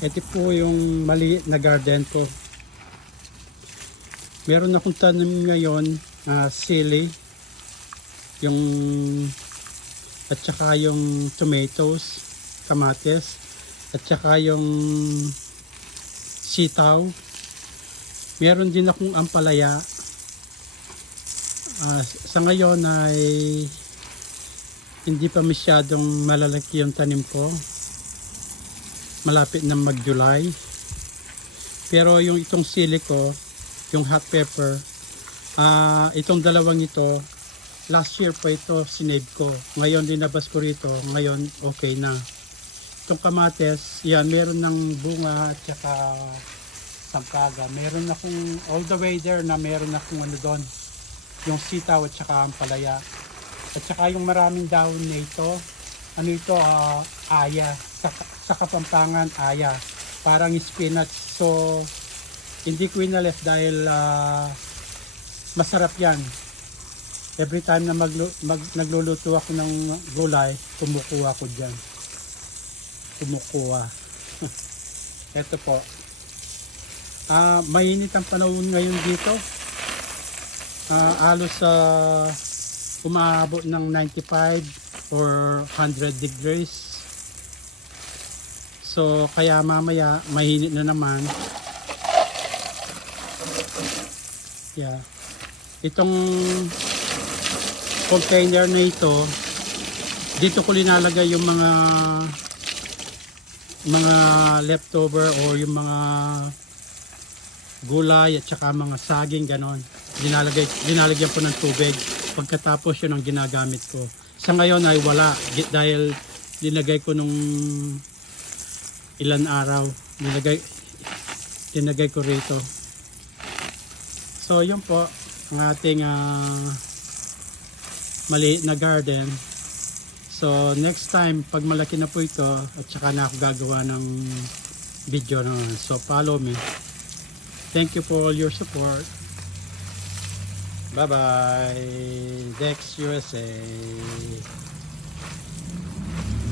Ito po yung maliit na garden ko. Meron akong tanim ngayon, sili, yung at saka yung tomatoes, kamatis, at saka yung sitaw. Meron din akong ampalaya. Sa ngayon ay hindi pa masyadong malalaki yung tanim ko. Malapit na mag-July. Pero yung itong sili ko, yung hot pepper, itong dalawang ito, last year pa ito sinave ko. Ngayon dinabas ko rito, ngayon okay na. Itong kamates, yan, meron ng bunga at saka sampaga. Meron akong all the way there na meron akong ano doon, yung sitaw at saka ampalaya. At saka yung maraming dahon na ito, ano ito, aya, sa Kapampangan, aya, parang spinach. So hindi ko inalis dahil masarap yan. Every time na nagluluto ako ng gulay, kumukuha ko dyan. Kumukuha. Ito po. Mainit ang panahon ngayon dito. Halos umaabot ng 95 or 100 degrees. So kaya mamaya mainit na naman. Yeah. Itong container na ito, dito ko linalagay yung mga leftover o yung mga gulay at saka mga saging ganon. Linalagyan ko ng tubig. Pagkatapos yun ang ginagamit ko. Sa ngayon ay wala dahil linagay ko nung ilan araw. Linagay ko rito. So yun po ang ating maliit na garden. So next time pag malaki na po ito at saka na ako gagawa ng video naman. So follow me. Thank you for all your support. Bye bye. Dex USA.